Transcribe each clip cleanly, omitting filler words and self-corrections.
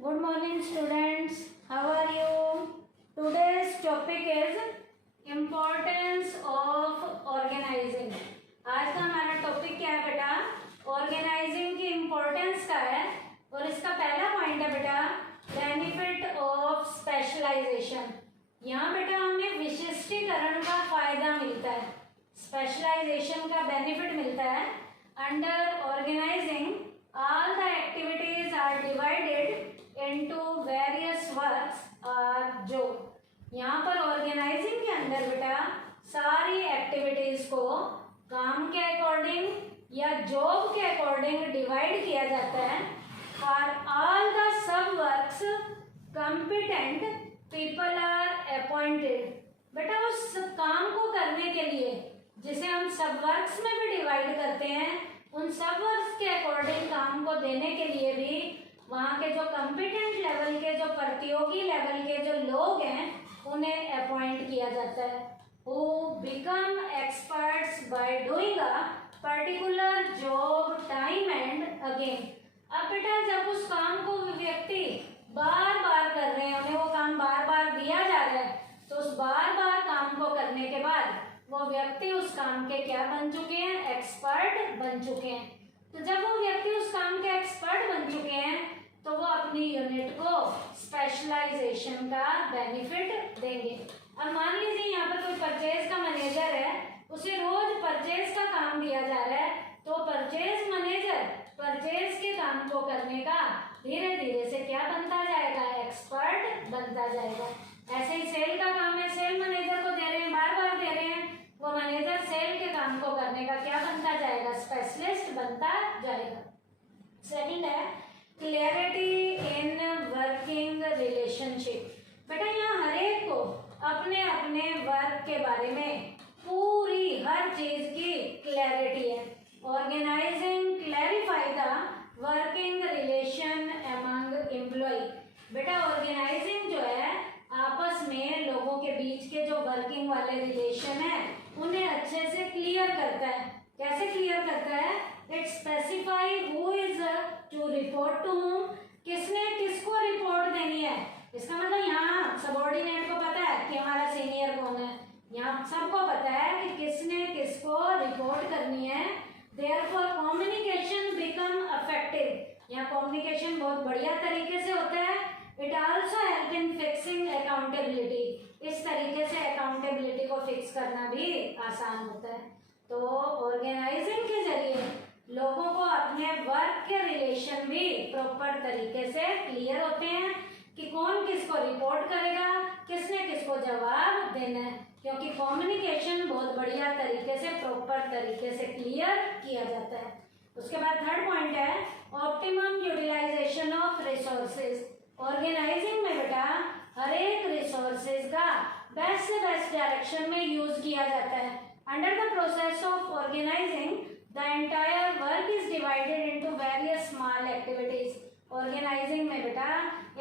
Good morning students. How are you? Today's topic is importance of organizing. आज का हमारा topic क्या है बेटा? ऑर्गेनाइजिंग की इम्पोर्टेंस का है और इसका पहला पॉइंट है बेटा बेनिफिट ऑफ स्पेशलाइजेशन। यहाँ बेटा हमें विशिष्टीकरण का फायदा मिलता है, स्पेशलाइजेशन का बेनिफिट मिलता है। Under organising all the activities are divided into various works or job। यहाँ पर ऑर्गेनाइजिंग के अंदर बेटा सारी एक्टिविटीज को काम के अकॉर्डिंग या जॉब के अकॉर्डिंग डिवाइड किया जाता है। For all the sub works competent people are appointed. बेटा उस काम को करने के लिए जिसे हम सब वर्क्स में भी डिवाइड करते हैं, उन सब वर्क्स के अकॉर्डिंग काम को देने के लिए भी वहाँ के जो कॉम्पिटेंट लेवल के, जो प्रतियोगी लेवल के जो लोग हैं, उन्हें अपॉइंट किया जाता है। Who become experts by doing a particular job time and again. अब बेटा जब उस काम को व्यक्ति बार बार कर रहे हैं, उन्हें वो काम बार बार दिया जा रहा है, तो उस बार बार काम को करने के बाद वो व्यक्ति उस काम के क्या बन चुके हैं? एक्सपर्ट बन चुके हैं। तो जब वो व्यक्ति उस काम के एक्सपर्ट बन चुके हैं तो वो अपनी यूनिट को स्पेशलाइजेशन का बेनिफिट देंगे। अब मान लीजिए यहाँ पर कोई परचेज का मैनेजर है, उसे रोज परचेज का काम दिया जा रहा है, तो परचेज मैनेजर परचेज के काम को करने का धीरे धीरे से क्या बनता जाएगा? एक्सपर्ट बनता जाएगा। ऐसे ही सेल का काम है, सेल मैनेजर को दे रहे हैं, बार बार दे रहे हैं, वो मैनेजर सेल के काम को करने का क्या बनता जाएगा? स्पेशलिस्ट बनता जाएगा। सेकंड है क्लियरिटी इन वर्किंग रिलेशनशिप। बेटा यहाँ हर एक को अपने अपने वर्क के बारे में पूरी हर चीज की क्लैरिटी है। Organising clarify the working relation among employ. बेटा ऑर्गेनाइजिंग जो है आपस में लोगों के बीच के जो वर्किंग वाले रिलेशन है उन्हें अच्छे से क्लियर करता है। कैसे क्लियर करता है? It specify who is to report to whom. किसने किसको रिपोर्ट देनी है। इसका मतलब यहाँ सबऑर्डिनेट को पता है कि हमारा सीनियर कौन है, यहाँ सबको पता है कि किसने किसको रिपोर्ट करनी है। Therefore communication become effective. यहाँ कम्युनिकेशन बहुत बढ़िया तरीके से होता है। It also help in fixing accountability. इस तरीके से अकाउंटेबिलिटी को फिक्स करना भी आसान होता है। तो ऑर्गेनाइजिंग के जरिए लोगों को अपने वर्क के रिलेशन भी प्रॉपर तरीके से क्लियर होते हैं कि कौन किसको रिपोर्ट करेगा, किसने किसको जवाब देना है, क्योंकि कम्युनिकेशन बहुत बढ़िया तरीके से प्रॉपर तरीके से क्लियर किया जाता है। उसके बाद थर्ड पॉइंट है optimum utilisation of resources. Organising में बेटा हर एक रिसोर्सेज का बेस्ट से बेस्ट डायरेक्शन में यूज किया जाता है। Under the process of organising the entire work is divided into various small activities. Organising में बेटा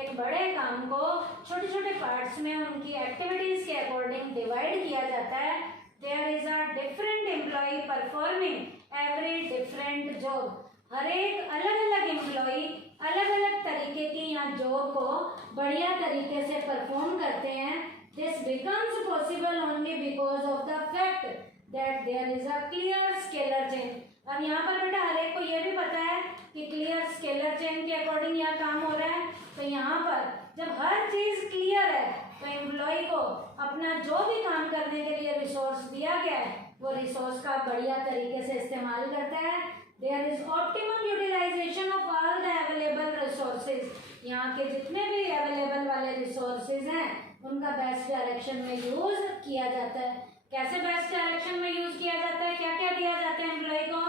एक बड़े काम को छोटे छोटे पार्ट्स में उनकी एक्टिविटीज के अकॉर्डिंग डिवाइड किया जाता है। There is a different employ performing every different job. हर एक अलग अलग एम्प्लॉय अलग अलग तरीके की यहाँ जॉब को बढ़िया तरीके से परफॉर्म करते हैं। This becomes possible only because of the fact that there is a clear scalar chain. अब यहाँ पर बेटा हर एक को ये भी पता है कि क्लियर स्केलर चेन के अकॉर्डिंग यहाँ काम हो रहा है। तो यहाँ पर जब हर चीज क्लियर है तो एम्प्लॉय को अपना जो भी काम करने के लिए रिसोर्स दिया गया है वो रिसोर्स का बढ़िया तरीके से इस्तेमाल करता है। There is optimum utilization of all the available resources। यहाँ के जितने भी अवेलेबल वाले रिसोर्सेज हैं उनका बेस्ट डायरेक्शन में यूज किया जाता है। कैसे बेस्ट डायरेक्शन में यूज किया जाता है? क्या क्या दिया जाता है एम्प्लॉय को?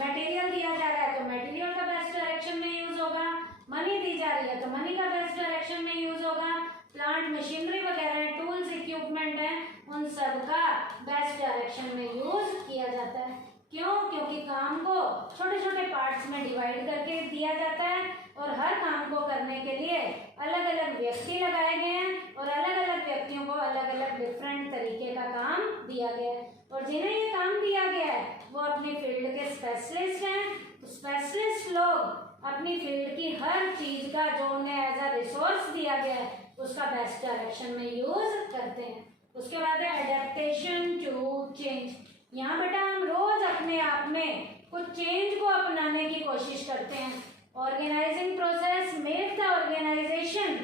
मटेरियल दिया जा रहा है तो मटेरियल का बेस्ट डायरेक्शन में यूज होगा। मनी दी जा रही है तो मनी का बेस्ट डायरेक्शन में यूज होगा। प्लांट मशीनरी वगैरह टूल्स इक्विपमेंट है, उन सब का बेस्ट डायरेक्शन में यूज किया जाता है। क्यों? क्योंकि काम को छोटे छोटे पार्ट्स में डिवाइड करके दिया जाता है और हर काम को करने के लिए अलग अलग व्यक्ति लगाए गए हैं और अलग अलग व्यक्तियों को अलग अलग डिफरेंट तरीके का काम दिया गया है और जिन्हें ये काम दिया गया है वो अपनी फील्ड के स्पेशलिस्ट हैं। तो स्पेशलिस्ट लोग अपनी फील्ड की हर चीज का जो उन्हें एज अ रिसोर्स दिया गया है उसका बेस्ट डायरेक्शन में यूज करते हैं। उसके बाद है एडेप्टेशन टू चेंज। यहाँ बेटा हम रोज अपने आप में कुछ चेंज को अपनाने की कोशिश करते हैं। Organising process make the organisation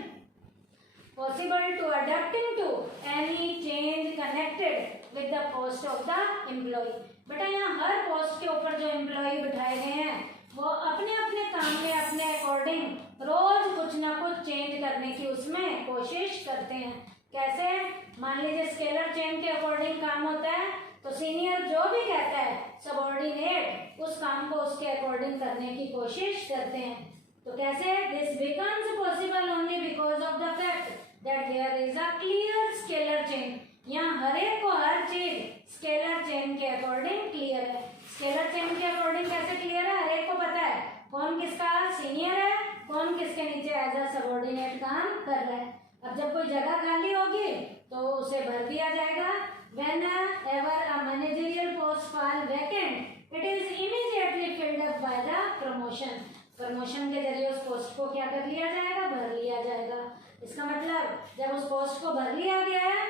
possible to adapting to any change connected with the post of the employee। बेटा यहाँ हर पोस्ट के ऊपर जो एम्प्लॉय बिठाए गए हैं वो अपने अपने काम में अपने अकॉर्डिंग रोज कुछ ना कुछ चेंज करने की उसमें कोशिश करते हैं। कैसे? मान लीजिए स्केलर चेन के अकॉर्डिंग काम होता है तो सीनियर जो भी कहता है सबऑर्डिनेट उस काम को उसके अकॉर्डिंग करने की कोशिश करते हैं। तो कैसे? This becomes possible only because of the fact that there is a clear scalar chain. यहाँ हर एक को हर चीज स्केलर चेन के अकॉर्डिंग क्लियर है। स्केलर चेन के अकॉर्डिंग कैसे क्लियर है? हर एक को पता है कौन किसका सीनियर है, कौन किसके नीचे एज अ सबऑर्डिनेट काम कर रहा है। अब जब कोई जगह खाली होगी तो उसे भर दिया जाएगा। Whenever a managerial post fall vacant, it is immediately filled up by the promotion। Promotion के जरिए उस पोस्ट को क्या कर लिया जाएगा? भर लिया जाएगा। इसका मतलब जब उस पोस्ट को भर लिया गया है,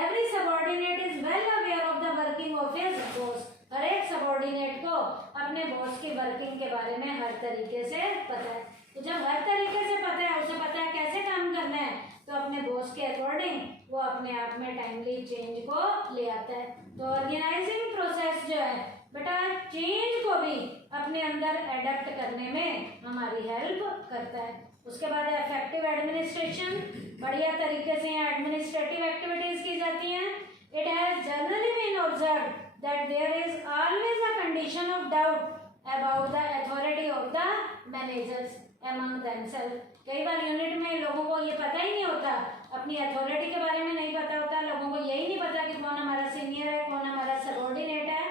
every subordinate is well aware of the working of his boss। हर एक सबऑर्डिनेट को अपने बॉस की वर्किंग के बारे में हर तरीके से पता है। तो जब हर तरीके से पता है, उसे पता है कैसे काम करना है, तो अपने बॉस के अकॉर्डिंग वो अपने आप में टाइमली चेंज को ले आता है। तो ऑर्गेनाइजिंग प्रोसेस जो है बेटा चेंज को भी अपने अंदर एडेप्ट करने में हमारी हेल्प करता है। उसके बाद इफेक्टिव एडमिनिस्ट्रेशन, बढ़िया तरीके से यहाँ एडमिनिस्ट्रेटिव एक्टिविटीज की जाती हैं। It has generally been observed that there is always a condition of doubt about the authority of the managers among themselves। कई बार यूनिट में लोगों को ये पता ही नहीं होता, अपनी अथॉरिटी के बारे में नहीं पता होता, लोगों को यही नहीं पता कि कौन हमारा सीनियर है, कौन हमारा सबऑर्डिनेट है।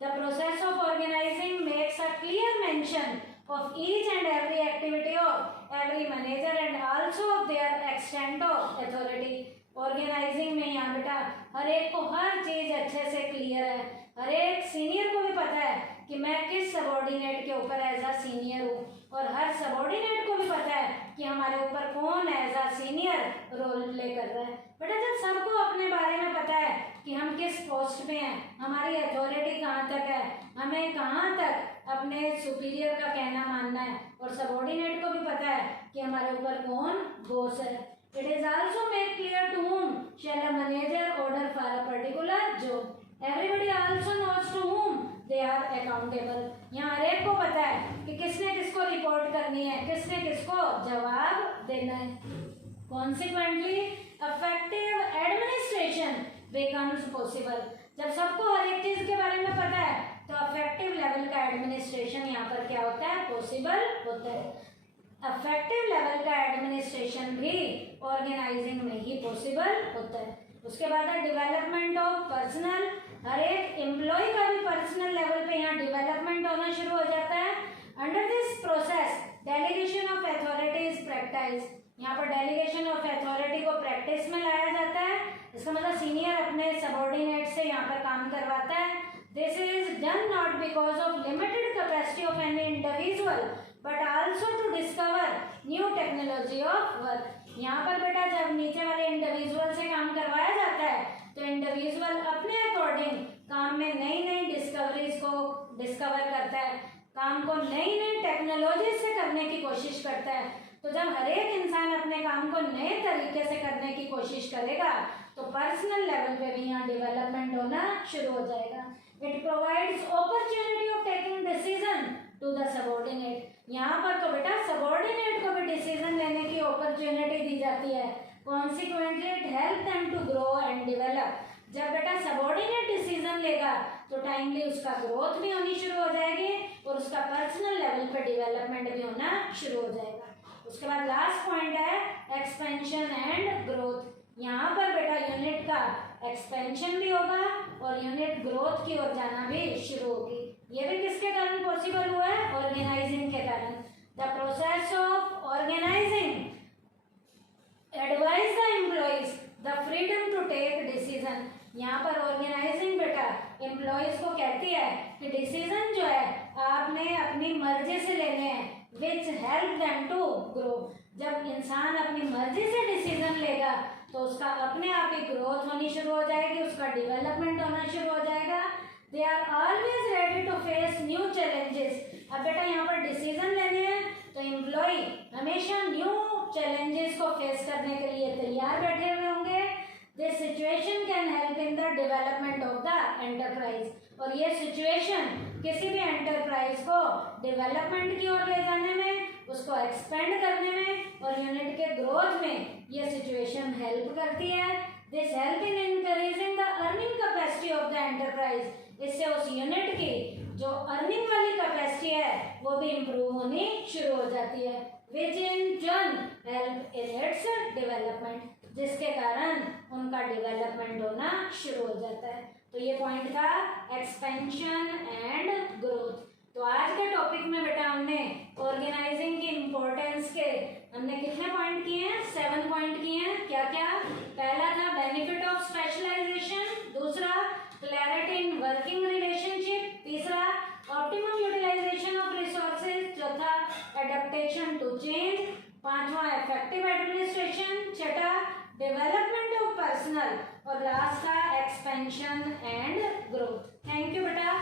The process of organising makes a clear mention of each and every activity of every manager and also of their extent of authority। Organising में यहाँ बेटा हर एक को हर चीज अच्छे से क्लियर है। हर एक सीनियर को भी पता है कि मैं किस सबऑर्डिनेट के ऊपर एज अ सीनियर हूँ, और हर सबऑर्डिनेट को भी पता है कि हमारे ऊपर कौन as a senior role play कर रहा है। बेटा जब सबको अपने बारे में पता है कि हम किस पोस्ट पे हैं, हमारी अथॉरिटी कहाँ तक है, हमें कहाँ तक अपने सुपीरियर का कहना मानना है, और सबऑर्डिनेट को भी पता है कि हमारे ऊपर कौन बॉस है। It is also make clear to whom shall a manager order for a particular job। Everybody also knows to whom they are accountable। यहाँ हर एक को पता है कि किसने किसको रिपोर्ट करनी है, किसने किसको जवाब देना है। Consequently, effective administration becomes possible। जब सबको हर एक चीज के बारे में पता है तो अफेक्टिव लेवल का एडमिनिस्ट्रेशन यहाँ पर क्या होता है? पॉसिबल होता है। अफेक्टिव लेवल का एडमिनिस्ट्रेशन भी ऑर्गेनाइजिंग में ही पॉसिबल होता है। उसके बाद है डेवलपमेंट ऑफ पर्सनल। हर एक एम्प्लॉय का भी पर्सनल लेवल पे यहाँ डेवलपमेंट होना शुरू हो जाता है। Under this process delegation of authority is practice. यहाँ पर डेलीगेशन ऑफ अथॉरिटी को प्रैक्टिस में लाया जाता है। इसका मतलब सीनियर अपने सबऑर्डिनेट से यहाँ पर काम करवाता है। This is done not because of limited capacity of any individual but also to discover new technology of work. यहाँ पर बेटा जब नीचे वाले इंडिविजुअल से काम करवाया जाता है तो इंडिविजुअल अपने अकॉर्डिंग काम में नई नई डिस्कवरीज को डिस्कवर करता है, काम को नई नई टेक्नोलॉजी से करने की कोशिश करता है। तो जब हर एक इंसान अपने काम को नए तरीके से करने की कोशिश करेगा तो पर्सनल लेवल पे भी यहाँ डेवलपमेंट होना शुरू हो जाएगा। It provides opportunity of taking decision to the subordinate. यहाँ पर तो बेटा सबऑर्डिनेट को भी डिसीजन लेने की अपॉर्चुनिटी दी जाती है। Consequently it help them to grow and develop. जब बेटा सबऑर्डिनेट डिसीजन लेगा तो टाइमली उसका ग्रोथ भी होनी शुरू हो जाएगी और उसका पर्सनल लेवल पे डेवलपमेंट भी होना शुरू हो जाएगा। उसके बाद लास्ट पॉइंट है एक्सपेंशन एंड ग्रोथ। यहाँ पर बेटा यूनिट का एक्सपेंशन भी होगा और यूनिट ग्रोथ की ओर जाना भी शुरू होगी। ये भी किसके कारण पॉसिबल हुआ है? ऑर्गेनाइजिंग के कारण। The process of organising advise the employees the freedom to take decision. यहाँ पर ऑर्गेनाइजिंग बेटा एम्प्लॉइज को कहती है कि डिसीजन जो है आपने अपनी मर्जी से लेने हैं, which help them to grow. जब इंसान अपनी मर्जी से डिसीजन लेगा तो उसका अपने आप ही ग्रोथ होनी शुरू हो जाएगी, उसका डेवलपमेंट होना शुरू हो जाएगा. They are always ready to face new challenges. अब बेटा यहाँ पर डिसीजन लेने हैं तो एम्प्लॉय हमेशा न्यू चैलेंजेस को फेस करने के लिए तैयार बैठे हुए होंगे. This situation can help in the development of the enterprise. और ये सिचुएशन किसी भी एंटरप्राइज को डेवलपमेंट की ओर ले जाने में, उसको एक्सपेंड करने में और यूनिट के ग्रोथ में ये सिचुएशन हेल्प करती है. This help in increasing the earning capacity of the enterprise. इससे उस यूनिट की जो अर्निंग वाली कैपेसिटी है वो भी इम्प्रूव होनी शुरू हो जाती है, which in turn help in its development, जिसके कारण उनका डेवलपमेंट होना शुरू हो जाता है. तो ये पॉइंट था एक्सपेंशन एंड ग्रोथ. तो आज के टॉपिक में बेटा हमने ऑर्गेनाइजिंग की इम्पोर्टेंस के हमने कितने पॉइंट किए हैं? 7 पॉइंट किए हैं. क्या क्या? पहला था बेनिफिट ऑफ स्पेशलाइजेशन, दूसरा क्लैरिटी इन वर्किंग रिलेशनशिप, तीसरा ऑप्टिमम यूटिलाइजेशन ऑफ रिसोर्सेज, चौथा एडेप्टेशन टू चेंज, पांचवा इफेक्टिव एडमिनिस्ट्रेशन, छठा डेवलपमेंट ऑफ पर्सनल और लास्ट था expansion and growth. Thank you बेटा.